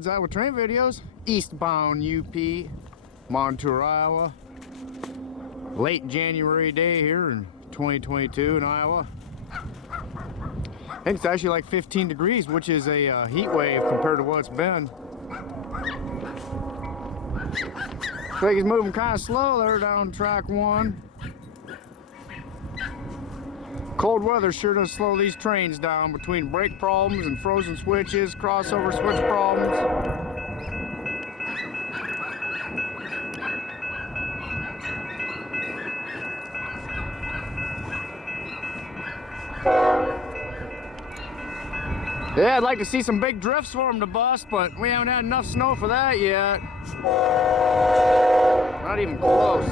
God's Iowa Train Videos. Eastbound UP, Montour, Iowa. Late January day here in 2022 in Iowa. I think it's actually like 15 degrees, which is a heat wave compared to what it's been. Looks like he's moving kind of slow there down track 1. Cold weather sure does slow these trains down between brake problems and frozen switches, crossover switch problems. Yeah, I'd like to see some big drifts for them to bust, but we haven't had enough snow for that yet. Not even close.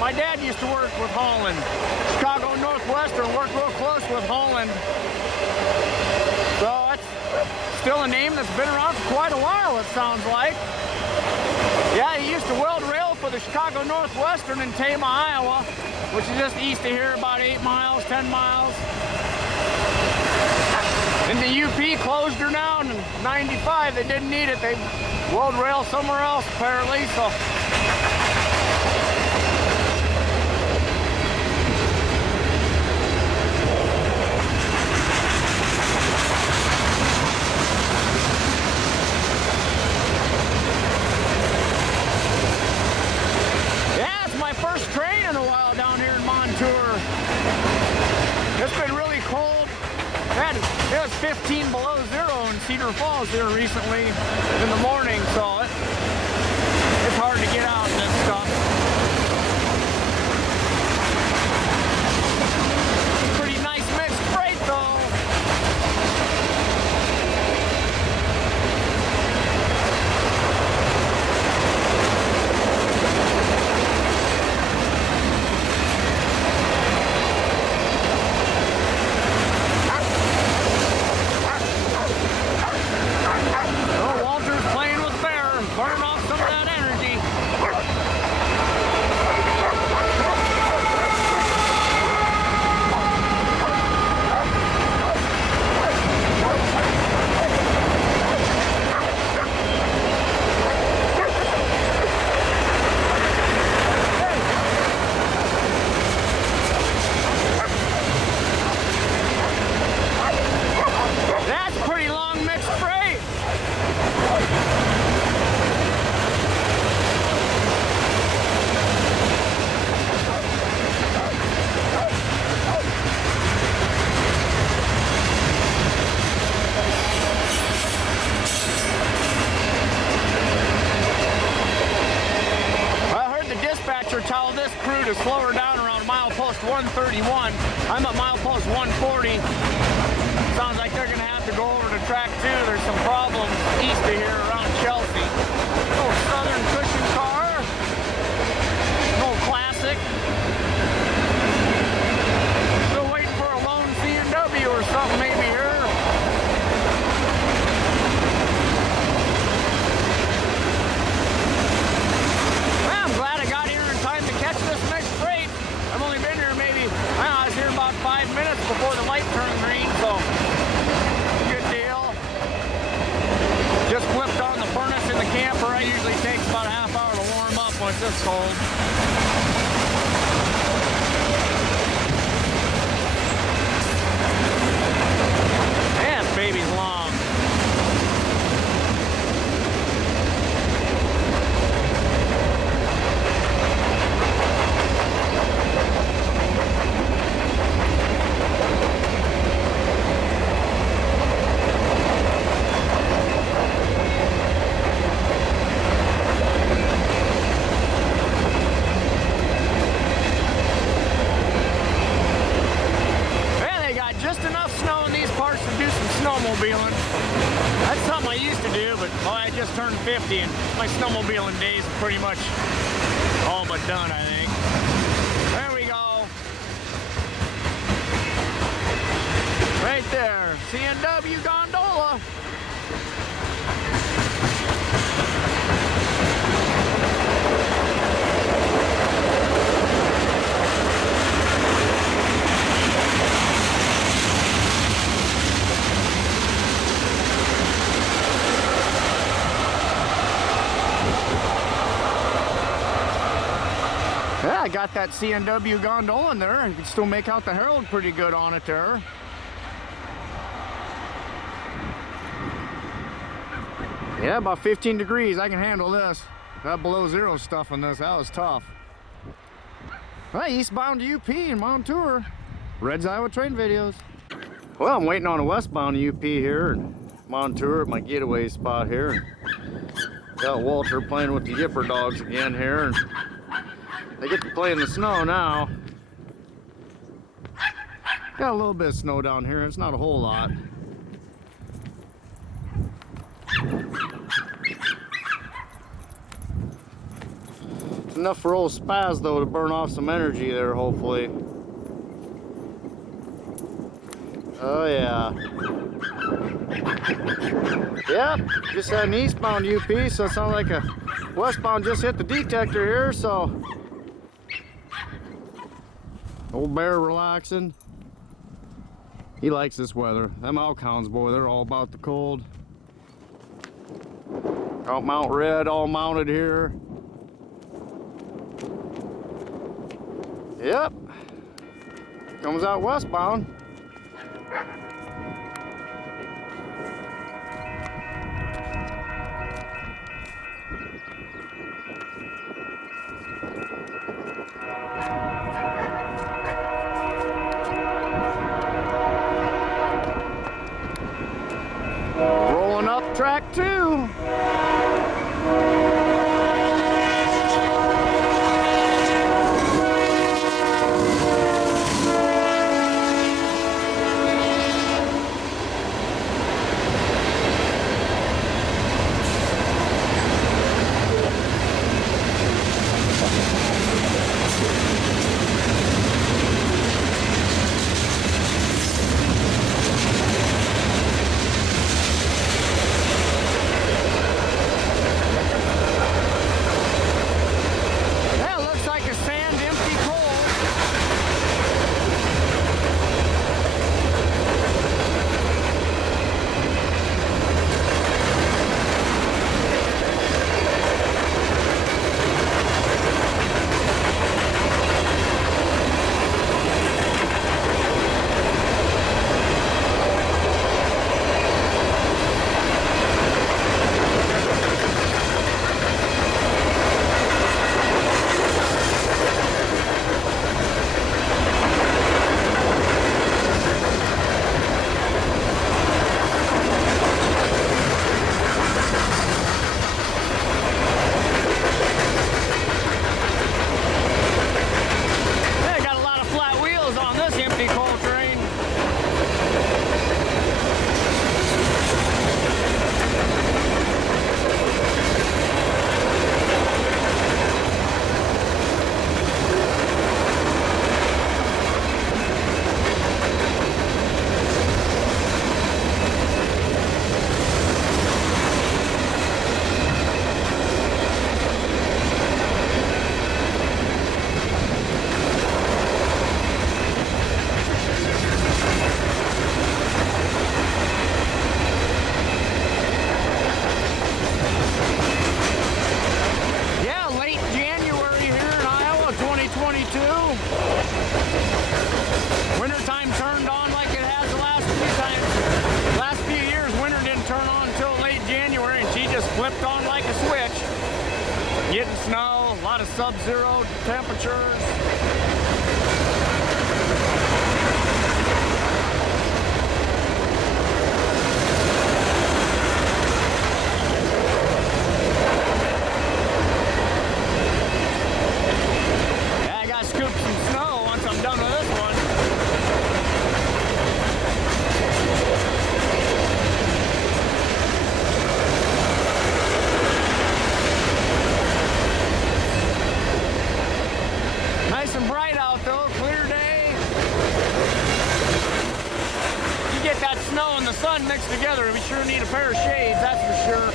My dad used to work with Holland. Chicago Northwestern, worked real close with Holland. So that's still a name that's been around for quite a while, it sounds like. Yeah, he used to weld rail for the Chicago Northwestern in Tama, Iowa, which is just east of here, about 8 miles, 10 miles. And the UP closed her down in '95. They didn't need it. They weld rail somewhere else, apparently, so. Train in a while down here in Montour. It's been really cold. It was 15 below zero in Cedar Falls here recently in the morning, so it's hard to get out in this stuff. Pretty nice mixed freight though. Burn off some of that energy. That's pretty long mixed freight. Tell this crew to slow her down around milepost 131. I'm at milepost 140. Sounds like they're going to have to go over to track 2. There's some problems east of here around Chelsea. Old Southern cushion car. Old classic. Still waiting for a lone C&W or something. when it's this cold. Man, this baby's long. Just enough snow in these parts to do some snowmobiling. That's something I used to do, but I just turned 50 and my snowmobiling days are pretty much all but done, I think. There we go. Right there, CNW gondola. Yeah, I got that CNW gondola in there. You can still make out the herald pretty good on it there. Yeah, about 15 degrees. I can handle this. That below zero stuff in this, that was tough. Well, eastbound UP in Montour. Red's Iowa train videos. Well, I'm waiting on a westbound UP here in Montour at my getaway spot here. Got Walter playing with the yipper dogs again here. And they get to play in the snow now. Got a little bit of snow down here. It's not a whole lot. It's enough for old Spaz though to burn off some energy there, hopefully. Oh yeah. Yep, just had an eastbound UP, so it sounds like a westbound just hit the detector here, so old bear relaxing. He likes this weather. Them outcounts, boy, they're all about the cold. Out Mount Red, all mounted here. Yep. Comes out westbound. Rolling up track 2. flipped on like a switch. Getting snow, a lot of sub-zero temperatures. Yeah, I gotta scoop some snow once I'm done with this one. Nice and bright out though, clear day. You get that snow and the sun mixed together, we sure need a pair of shades, that's for sure.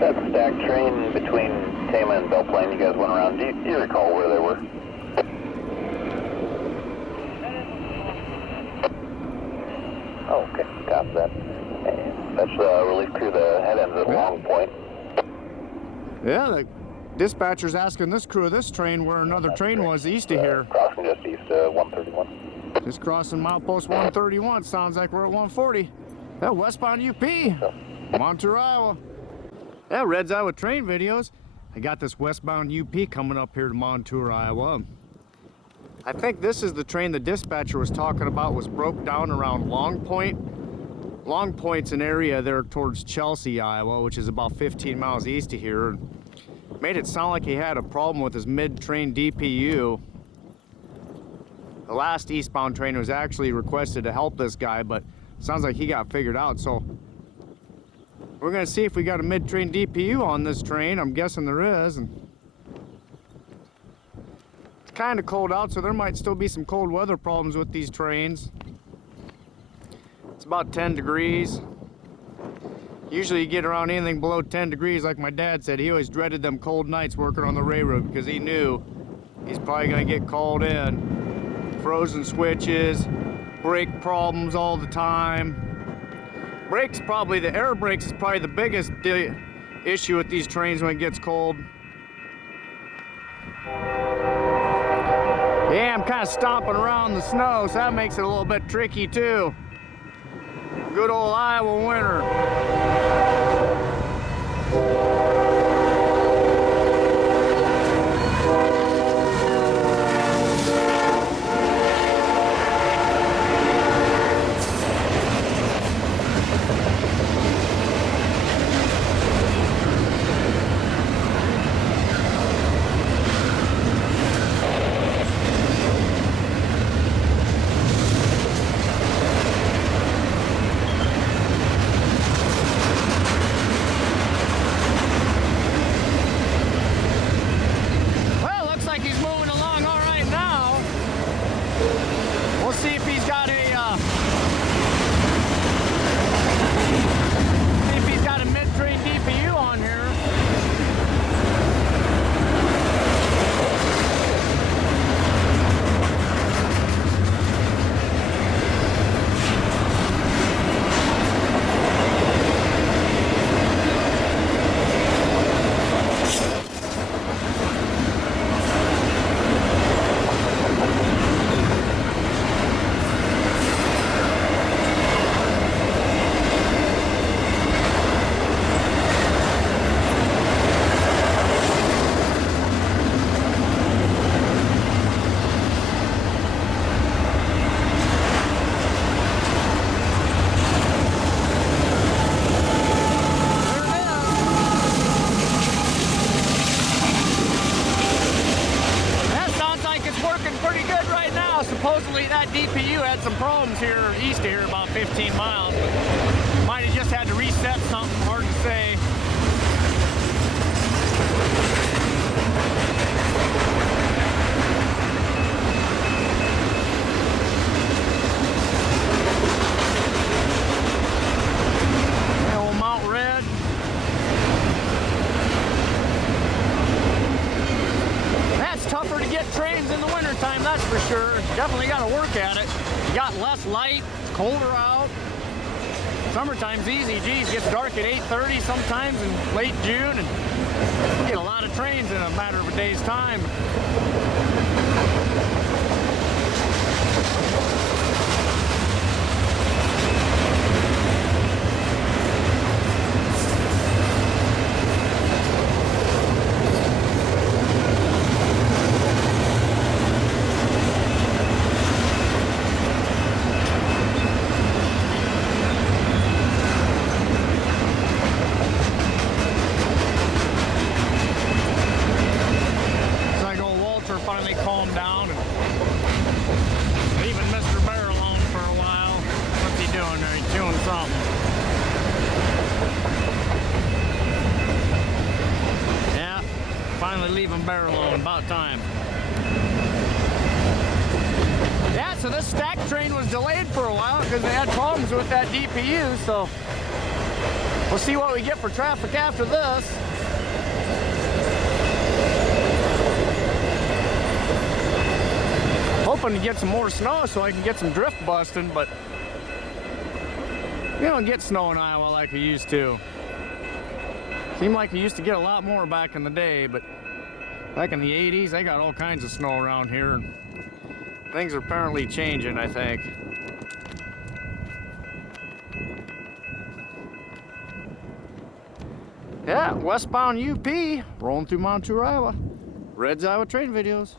That stacked train between Tama and Beltline you guys went around, do you recall where they were? Oh, okay, copy that. That's the relief crew, the head ends at Long Point. Yeah, the dispatcher's asking this crew of this train where another train was east of here. Crossing just east of 131. Just crossing milepost 131, sounds like we're at 140. Yeah, westbound UP, Montour, Iowa. Yeah, Red's Iowa train videos. I got this westbound UP coming up here to Montour, Iowa. I think this is the train the dispatcher was talking about was broke down around Long Point. Long Point's an area there towards Chelsea, Iowa, which is about 15 miles east of here. Made it sound like he had a problem with his mid-train DPU. The last eastbound train was actually requested to help this guy, but sounds like he got figured out. So we're gonna see if we got a mid-train DPU on this train. I'm guessing there is. And it's kind of cold out, so there might still be some cold weather problems with these trains. It's about 10 degrees. Usually you get around anything below 10 degrees, like my dad said. He always dreaded them cold nights working on the railroad because he knew he's probably gonna get called in. Frozen switches, brake problems all the time. Brakes, probably the air brakes is probably the biggest issue with these trains when it gets cold. Yeah, I'm kind of stomping around the snow, so that makes it a little bit tricky too. Good old Iowa winter. Supposedly that DPU had some problems here east of here, about 15 miles. Might have just had to reset something, hard to say. definitely got to work at it. You got less light, it's colder out. Summertime's easy. Geez, it gets dark at 8:30 sometimes in late June, and you get a lot of trains in a matter of a day's time. Finally calmed down and leaving Mr. Bear alone for a while. What's he doing there? He's doing something. Yeah, finally leaving Bear alone. About time. Yeah, so this stack train was delayed for a while because they had problems with that DPU, so we'll see what we get for traffic after this. Hoping to get some more snow so I can get some drift busting, but you don't get snow in Iowa like we used to. Seemed like we used to get a lot more back in the day, but back in the 80s, they got all kinds of snow around here, and things are apparently changing, I think. Yeah, westbound UP, rolling through Montour, Iowa. Red's Iowa train videos.